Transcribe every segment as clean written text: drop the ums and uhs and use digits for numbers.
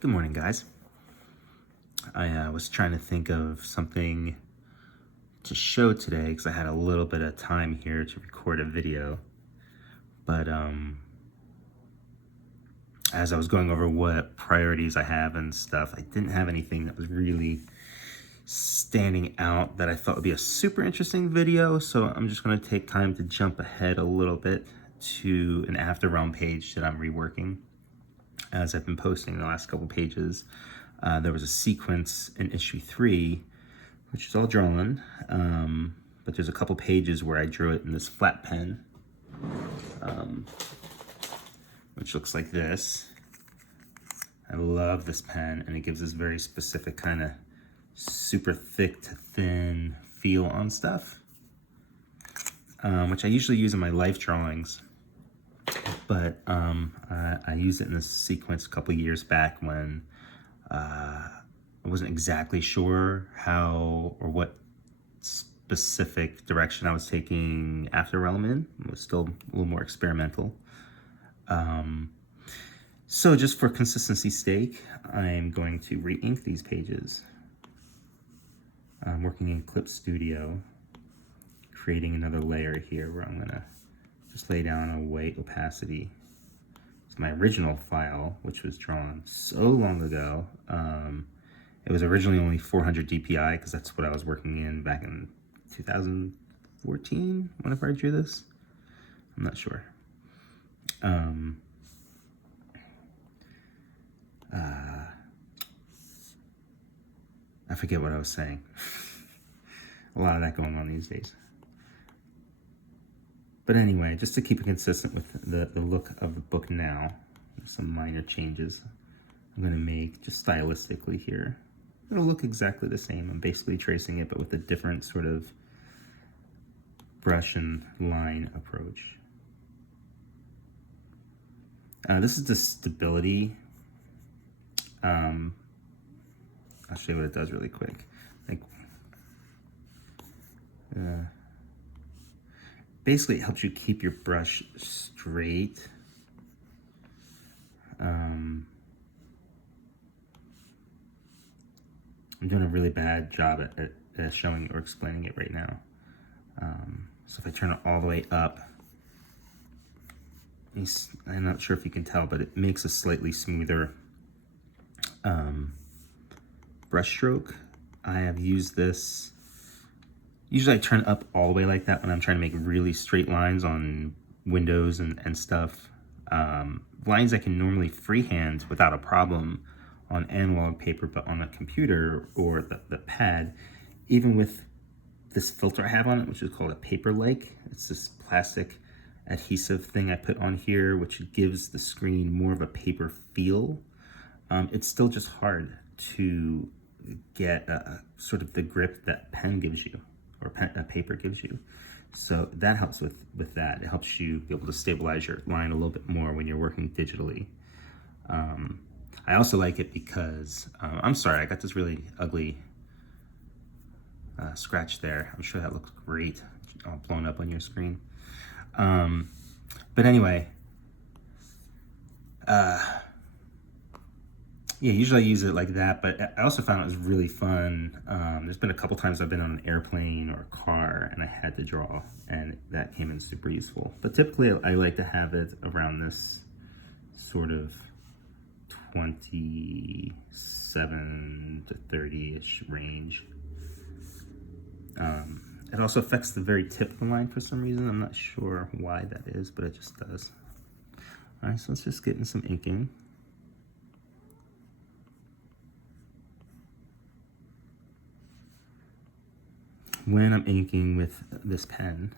Good morning, guys. I was trying to think of something to show today because I had a little bit of time here to record a video. But as I was going over what priorities I have and stuff, I didn't have anything that was really standing out that I thought would be a super interesting video. So I'm just going to take time to jump ahead a little bit to an After Realm page that I'm reworking. As I've been posting the last couple pages, there was a sequence in issue 3, which is all drawn, but there's a couple pages where I drew it in this flat pen, which looks like this. I love this pen, and it gives this very specific kind of super thick to thin feel on stuff, which I usually use in my life drawings. But I used it in this sequence a couple years back when I wasn't exactly sure how or what specific direction I was taking After Realm in. It was still a little more experimental. So just for consistency's sake, I'm going to re-ink these pages. I'm working in Clip Studio, creating another layer here where I'm gonna just lay down a white opacity. It's my original file, which was drawn so long ago. It was originally only 400 DPI because that's what I was working in back in 2014, whenever I drew this. I'm not sure. I forget what I was saying. A lot of that going on these days. But anyway, just to keep it consistent with the look of the book now, there's some minor changes I'm going to make just stylistically here. It'll look exactly the same. I'm basically tracing it, but with a different sort of brush and line approach. This is the stability. I'll show you what it does really quick. Basically, it helps you keep your brush straight. I'm doing a really bad job at showing or explaining it right now. So if I turn it all the way up, I'm not sure if you can tell, but it makes a slightly smoother brush stroke. I have used this, usually I turn up all the way like that when I'm trying to make really straight lines on windows and stuff. Lines I can normally freehand without a problem on analog paper, but on a computer or the pad, even with this filter I have on it, which is called a Paper-Like. It's this plastic adhesive thing I put on here, which gives the screen more of a paper feel. It's still just hard to get sort of the grip that pen gives you, or paper gives you. So that helps with that. It helps you be able to stabilize your line a little bit more when you're working digitally. I also like it because, I'm sorry, I got this really ugly scratch there. I'm sure that looks great, all blown up on your screen. But anyway, yeah, usually I use it like that, but I also found it was really fun. There's been a couple times I've been on an airplane or a car and I had to draw, and that came in super useful. But typically I like to have it around this sort of 27 to 30-ish range. It also affects the very tip of the line for some reason. I'm not sure why that is, but it just does. All right, so let's just get in some inking. When I'm inking with this pen,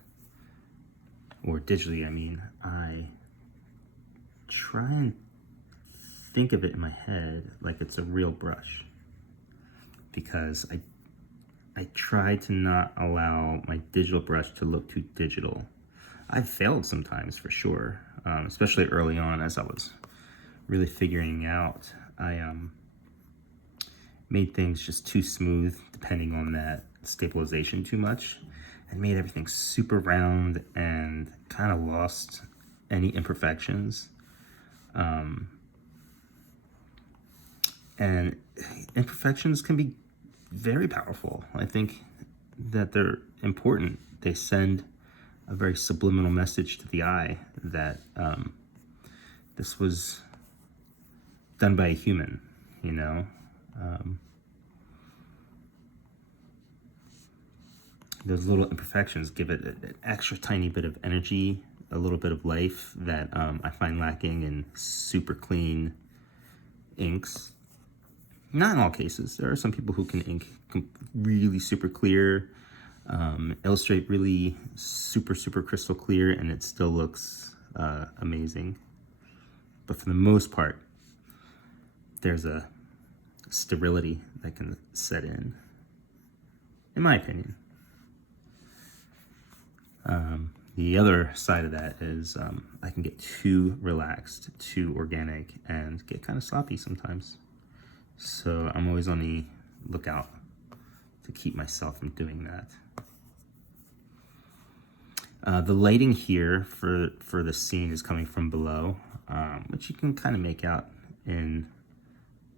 or digitally, I mean, I try and think of it in my head like it's a real brush, because I try to not allow my digital brush to look too digital. I've failed sometimes for sure, especially early on as I was really figuring out. I made things just too smooth depending on that stabilization too much, and made everything super round and kind of lost any imperfections. And imperfections can be very powerful. I think that they're important. They send a very subliminal message to the eye that this was done by a human, you know. Those little imperfections give it an extra tiny bit of energy, a little bit of life that I find lacking in super clean inks. Not in all cases. There are some people who can ink really super clear, illustrate really super crystal clear, and it still looks amazing. But for the most part, there's a sterility that can set in my opinion. The other side of that is I can get too relaxed, too organic, and get kind of sloppy sometimes. So I'm always on the lookout to keep myself from doing that. The lighting here for the scene is coming from below, which you can kind of make out in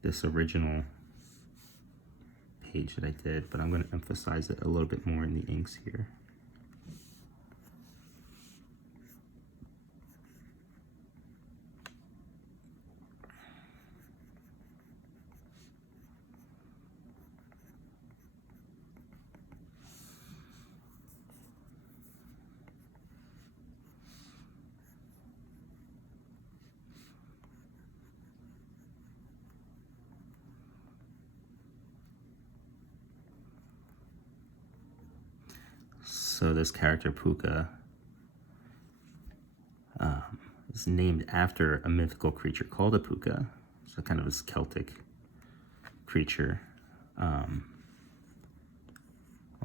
this original page that I did, but I'm going to emphasize it a little bit more in the inks here. So this character Puka is named after a mythical creature called a Puka. So kind of this Celtic creature.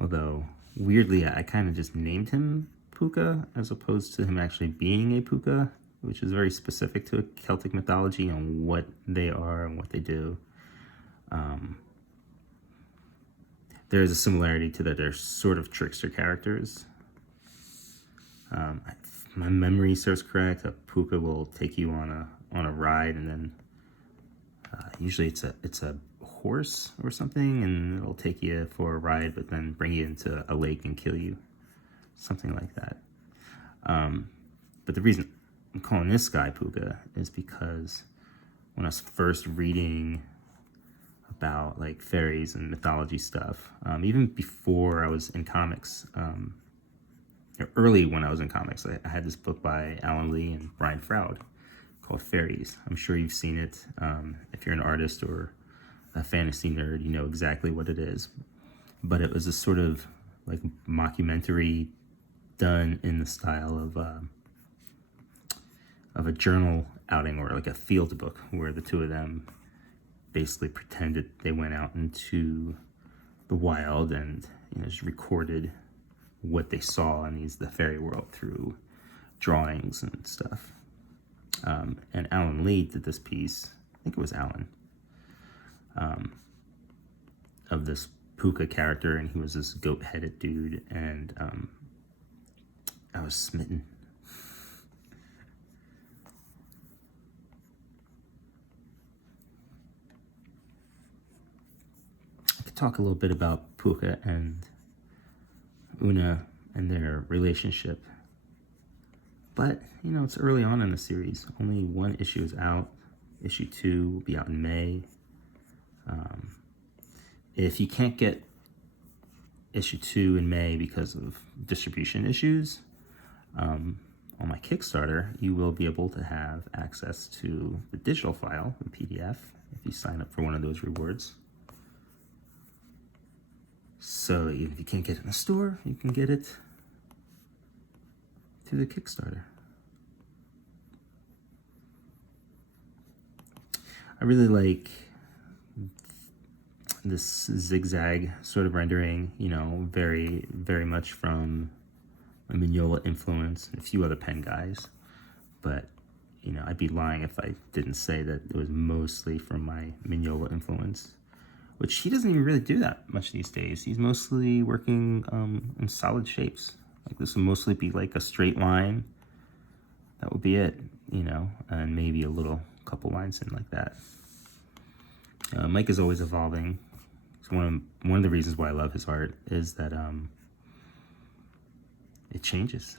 Although weirdly, I kind of just named him Puka as opposed to him actually being a Puka, which is very specific to Celtic mythology and what they are and what they do. There is a similarity to that. They're sort of trickster characters. If my memory serves correct, a Puka will take you on a ride, and then usually it's a horse or something, and it'll take you for a ride, but then bring you into a lake and kill you, something like that. But the reason I'm calling this guy Puka is because when I was first reading about like fairies and mythology stuff, even before I was in comics, early when I was in comics, I had this book by Alan Lee and Brian Froud called Fairies. I'm sure you've seen it. If you're an artist or a fantasy nerd, you know exactly what it is. But it was a sort of like mockumentary done in the style of a journal outing or like a field book, where the two of them basically pretended they went out into the wild and just recorded what they saw in the fairy world through drawings and stuff. And Alan Lee did this piece, I think it was Alan, of this Puka character, and he was this goat-headed dude, and I was smitten. I could talk a little bit about Puka and Una and their relationship, but it's early on in the series. Only one issue is out. Issue 2 will be out in May. If you can't get issue 2 in May because of distribution issues, on my Kickstarter, you will be able to have access to the digital file, the PDF, if you sign up for one of those rewards. So if you can't get it in the store, you can get it through the Kickstarter. I really like this zigzag sort of rendering, very, very much from a Mignola influence and a few other pen guys. But, I'd be lying if I didn't say that it was mostly from my Mignola influence, which he doesn't even really do that much these days. He's mostly working in solid shapes. Like this would mostly be like a straight line. That would be it, and maybe a couple lines in like that. Mike is always evolving. It's one of the reasons why I love his art is that it changes.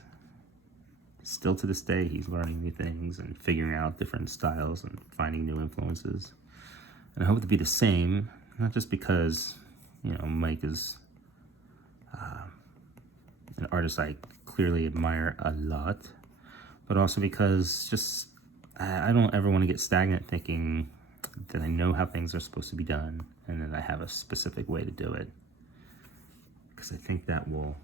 Still to this day, he's learning new things and figuring out different styles and finding new influences. And I hope to be the same, not just because, you know, Mike is an artist I clearly admire a lot, but also because just I don't ever want to get stagnant thinking that I know how things are supposed to be done and that I have a specific way to do it. Because I think that will,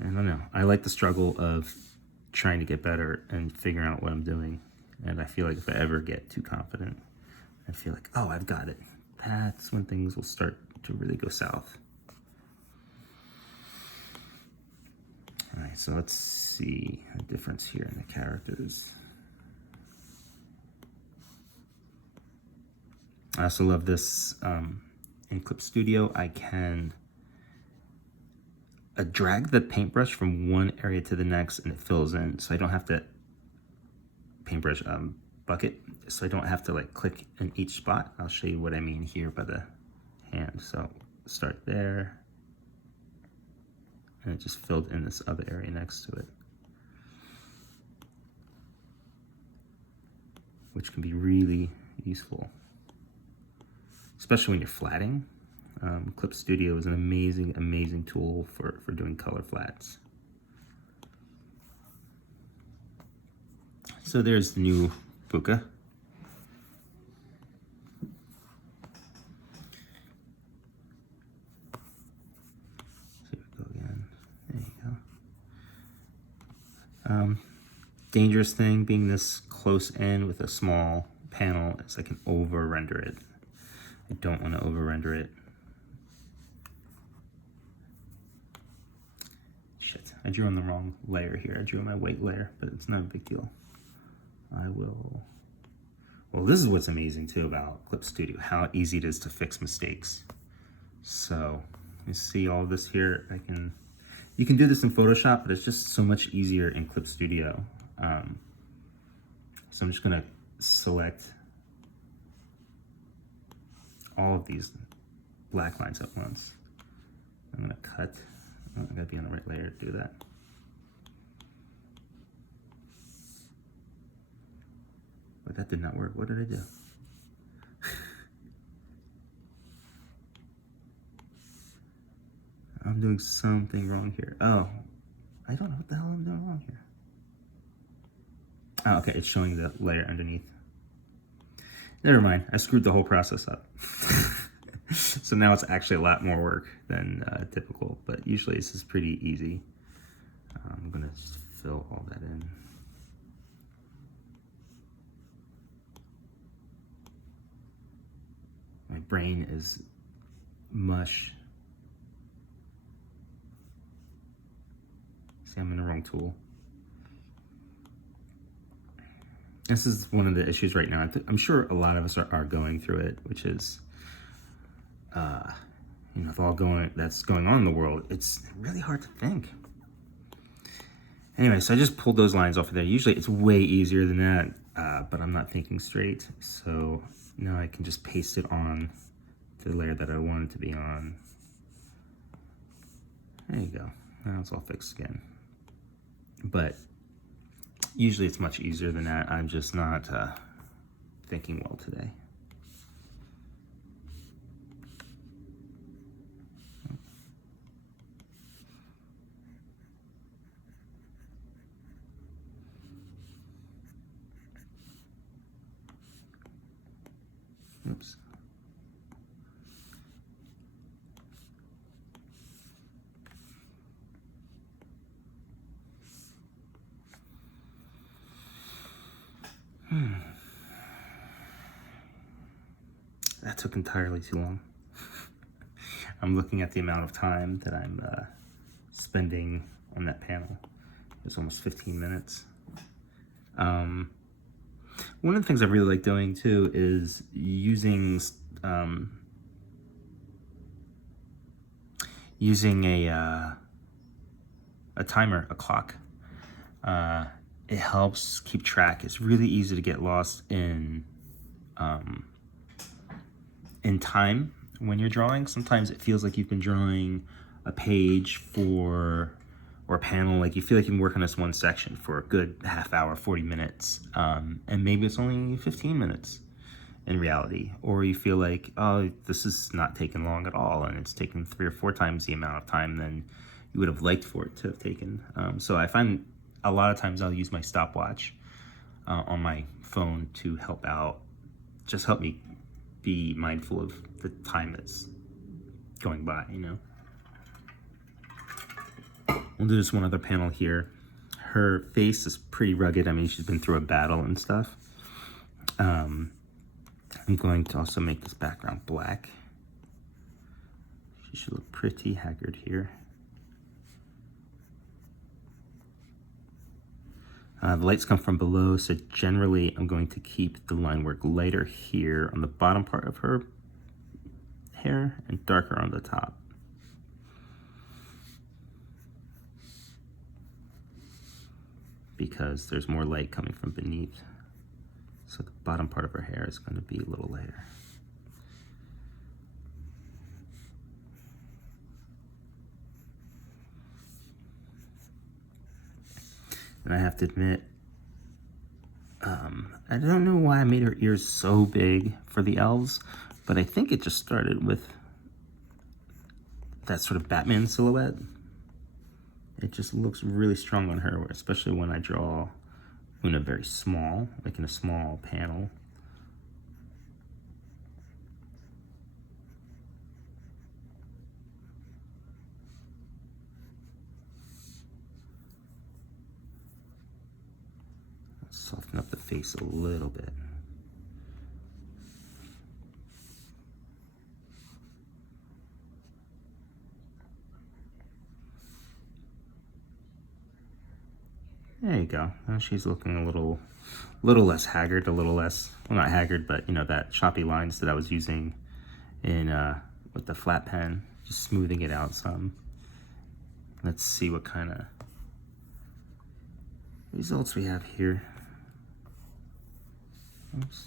I don't know, I like the struggle of trying to get better and figuring out what I'm doing. And I feel like if I ever get too confident, I feel like, oh, I've got it. That's when things will start to really go south. All right, so let's see a difference here in the characters. I also love this in Clip Studio. I can drag the paintbrush from one area to the next and it fills in. So I don't have to paintbrush bucket. So I don't have to like click in each spot. I'll show you what I mean here by the hand. So start there. And it just filled in this other area next to it, which can be really useful, especially when you're flatting. Clip Studio is an amazing tool for doing color flats. So there's the new Fuka. Dangerous thing being this close in with a small panel is I can over render it. I don't want to over render it. Shit, I drew on the wrong layer here. I drew on my white layer, but it's not a big deal. Well, this is what's amazing too about Clip Studio, how easy it is to fix mistakes. So you see all this here. You can do this in Photoshop, but it's just so much easier in Clip Studio. So I'm just gonna select all of these black lines at once. I'm gonna cut. Oh, I gotta be on the right layer to do that. But that did not work. What did I do? I'm doing something wrong here. Oh, I don't know what the hell I'm doing wrong here. Oh, okay, it's showing the layer underneath. Never mind, I screwed the whole process up. So now it's actually a lot more work than typical, but usually this is pretty easy. I'm gonna just fill all that in. My brain is mush. See, I'm in the wrong tool. This is one of the issues right now. I'm sure a lot of us are going through it, which is, you know, with all that's going on in the world, it's really hard to think. Anyway, so I just pulled those lines off of there. Usually it's way easier than that, but I'm not thinking straight. So now I can just paste it on the layer that I want it to be on. There you go. Now it's all fixed again. But usually it's much easier than that. I'm just not thinking well today. Oops. That took entirely too long. I'm looking at the amount of time that I'm spending on that panel. It's almost 15 minutes. One of the things I really like doing too is using a timer, a clock. It helps keep track. It's really easy to get lost in in time when you're drawing. Sometimes it feels like you've been drawing a page or a panel, like you feel like you've been working on this one section for a good half hour, 40 minutes, and maybe it's only 15 minutes in reality, or you feel like, oh, this is not taking long at all, and it's taken 3 or 4 times the amount of time than you would have liked for it to have taken. So I find a lot of times I'll use my stopwatch on my phone to help out, just help me be mindful of the time that's going by, you know. We'll do this one other panel here. Her face is pretty rugged. I mean, she's been through a battle and stuff. I'm going to also make this background black. She should look pretty haggard here. The lights come from below, so generally I'm going to keep the line work lighter here on the bottom part of her hair and darker on the top. Because there's more light coming from beneath. So the bottom part of her hair is going to be a little lighter. And I have to admit, I don't know why I made her ears so big for the elves, but I think it just started with that sort of Batman silhouette. It just looks really strong on her, especially when I draw Una very small, like in a small panel. Soften up the face a little bit. There you go. Now she's looking a little less haggard, a little less, well, not haggard, but you know, that choppy lines that I was using in with the flat pen, just smoothing it out some. Let's see what kind of results we have here. Oops.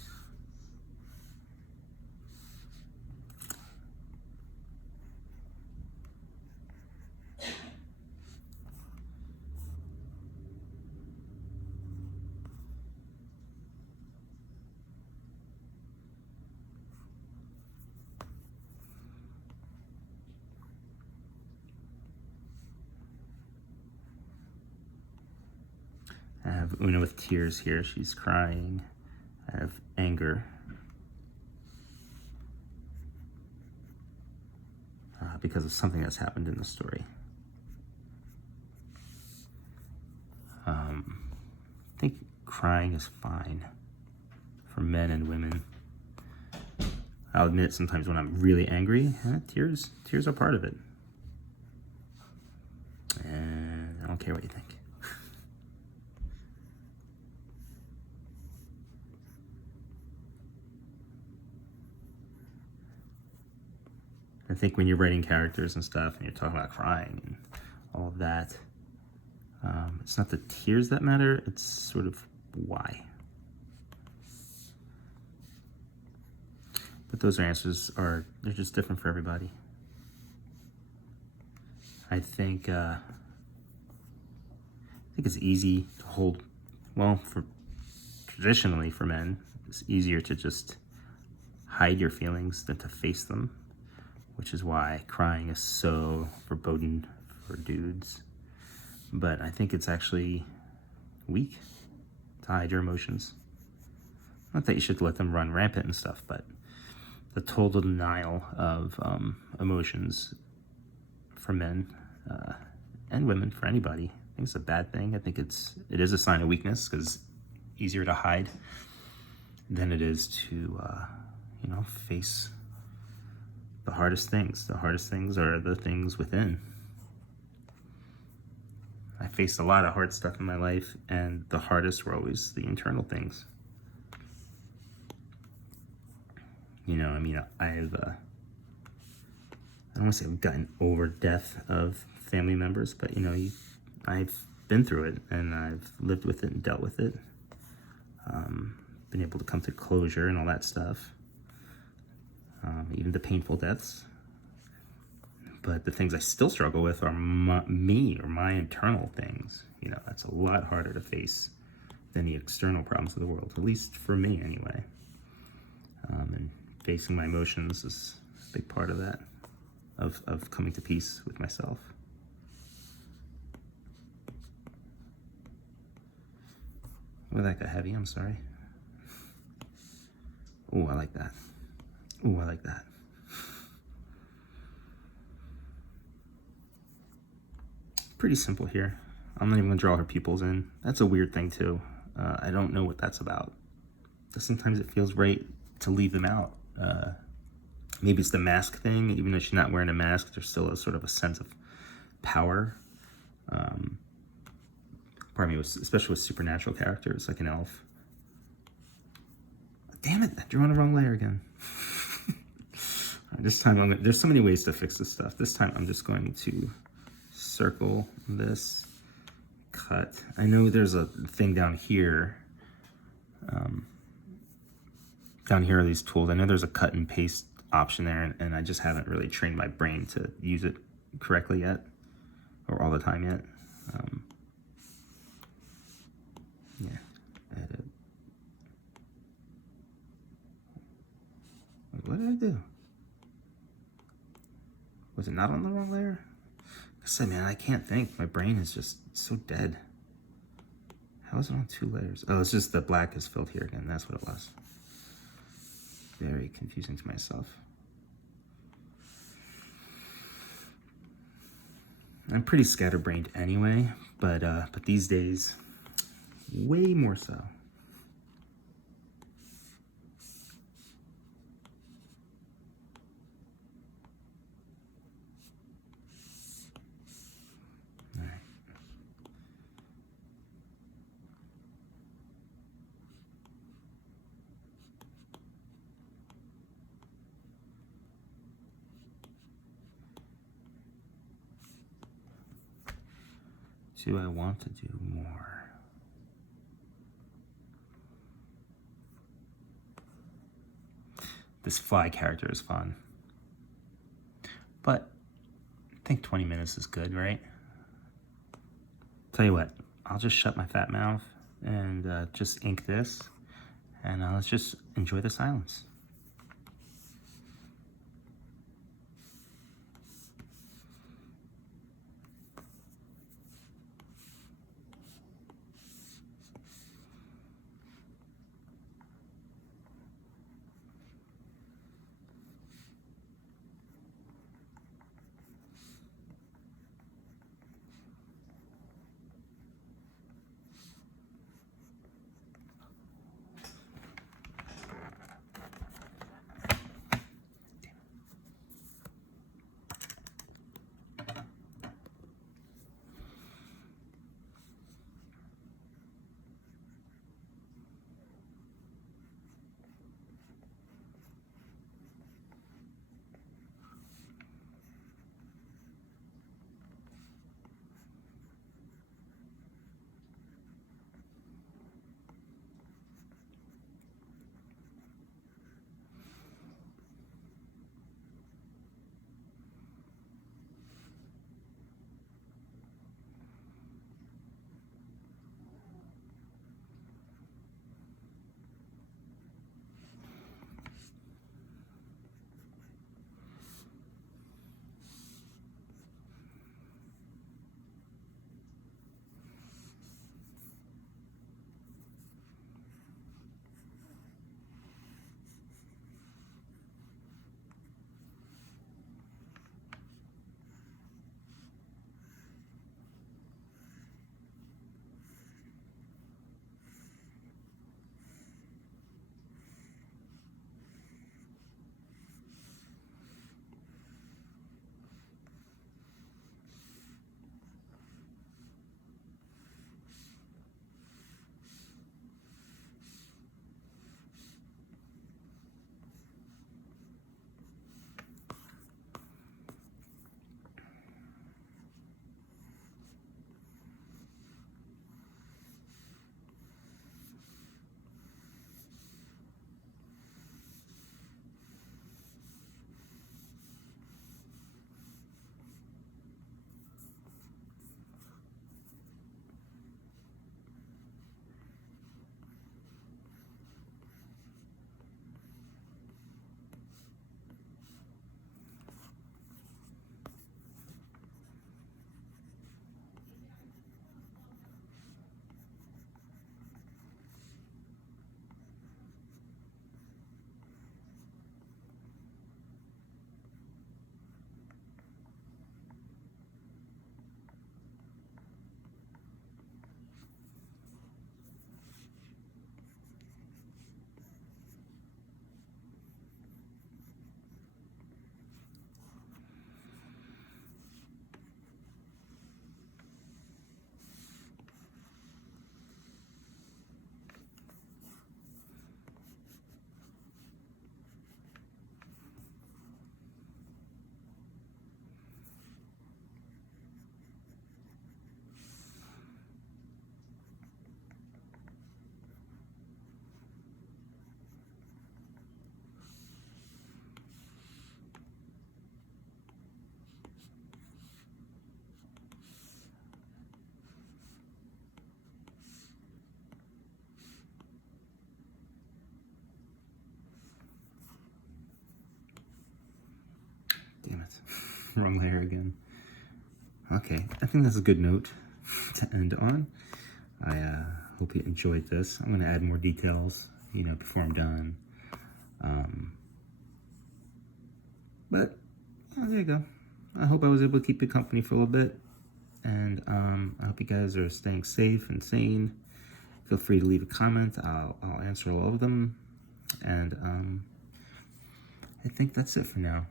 I have Una with tears here. She's crying. I have anger. Because of something that's happened in the story. I think crying is fine for men and women. I'll admit sometimes when I'm really angry, tears are part of it. And I don't care what you think. I think when you're writing characters and stuff and you're talking about crying and all of that, it's not the tears that matter, it's sort of why. But those answers they're just different for everybody. I think it's easy to hold, well, traditionally for men, it's easier to just hide your feelings than to face them, which is why crying is so forbidden for dudes. But I think it's actually weak to hide your emotions. Not that you should let them run rampant and stuff, but the total denial of emotions for men and women, for anybody, I think it's a bad thing. I think it is a sign of weakness, because it's easier to hide than it is to, face the hardest things. The hardest things are the things within. I faced a lot of hard stuff in my life, and the hardest were always the internal things. You know, I mean, I don't want to say I've gotten over death of family members, but, you know, I've been through it, and I've lived with it and dealt with it. been able to come to closure and all that stuff. Even the painful deaths. But the things I still struggle with are me or my internal things. You know, that's a lot harder to face than the external problems of the world, at least for me anyway. And facing my emotions is a big part of that, of coming to peace with myself. Oh, that got heavy, I'm sorry. Oh, I like that. Oh, I like that. Pretty simple here. I'm not even gonna draw her pupils in. That's a weird thing too. I don't know what that's about. Sometimes it feels right to leave them out. Maybe it's the mask thing. Even though she's not wearing a mask, there's still a sort of a sense of power. Pardon me, especially with supernatural characters like an elf. Damn it, I drew on the wrong layer again. This time, there's so many ways to fix this stuff. This time I'm just going to circle this, cut. I know there's a thing down here. Down here are these tools. I know there's a cut and paste option there, and I just haven't really trained my brain to use it correctly yet, or all the time yet. Yeah, edit. What did I do? Was it not on the wrong layer? I said, man, I can't think. My brain is just so dead. How is it on 2 layers? Oh, it's just the black is filled here again. That's what it was. Very confusing to myself. I'm pretty scatterbrained anyway, but these days, way more so. All right. Do I want to do more? This fly character is fun. But I think 20 minutes is good, right? Tell you what, I'll just shut my fat mouth and just ink this, and let's just enjoy the silence. Wrong layer again. Okay, I think that's a good note to end on. I hope you enjoyed this. I'm gonna add more details, you know, before I'm done. But there you go. I hope I was able to keep you company for a little bit. And I hope you guys are staying safe and sane. Feel free to leave a comment. I'll answer all of them. And I think that's it for now.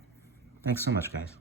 Thanks so much, guys.